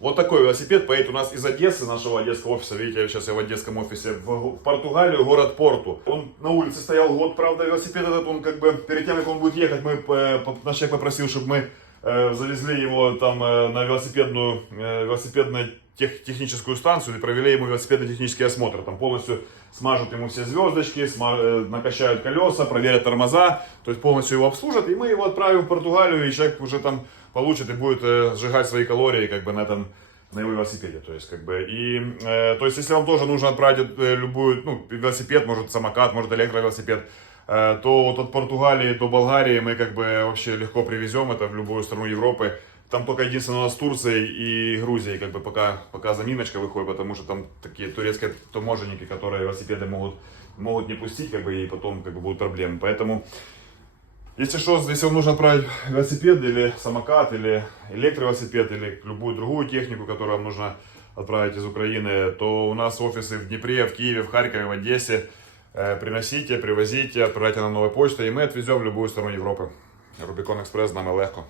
Вот такой велосипед поедет у нас из Одессы, нашего одесского офиса. Видите, сейчас я в одесском офисе, в, Португалию, город Порту. Он на улице стоял год, правда, велосипед этот, он как бы, перед тем, как он будет ехать, мы, э, наш человек попросил, чтобы мы завезли его там э, на велосипедную, э, велосипедную тех- техническую станцию и провели ему велосипедный технический осмотр. Там полностью смажут ему все звездочки, сма- э, накачают колеса, проверят тормоза, то есть полностью его обслужат, и мы его отправим в Португалию, и человек уже там получит и будет э, сжигать свои калории как бы на этом на его велосипеде, то есть как бы и э, то есть если вам тоже нужно отправить э, любую ну велосипед, может самокат, может электровелосипед, э, то вот от Португалии до Болгарии мы как бы вообще легко привезем это в любую страну Европы. Там только единственное у нас Турция и Грузия, как бы пока, пока заминочка выходит, потому что там такие турецкие таможенники, которые велосипеды могут, могут не пустить, как бы, и потом как бы будут проблемы. Поэтому если что, если вам нужно отправить велосипед или самокат, или электровелосипед, или любую другую технику, которую вам нужно отправить из Украины, то у нас офисы в Днепре, в Киеве, в Харькове, в Одессе. Э, Приносите, привозите, отправляйте нам новой почтой, и мы отвезем в любую страну Европы. Рубикон Експрес з нами легко.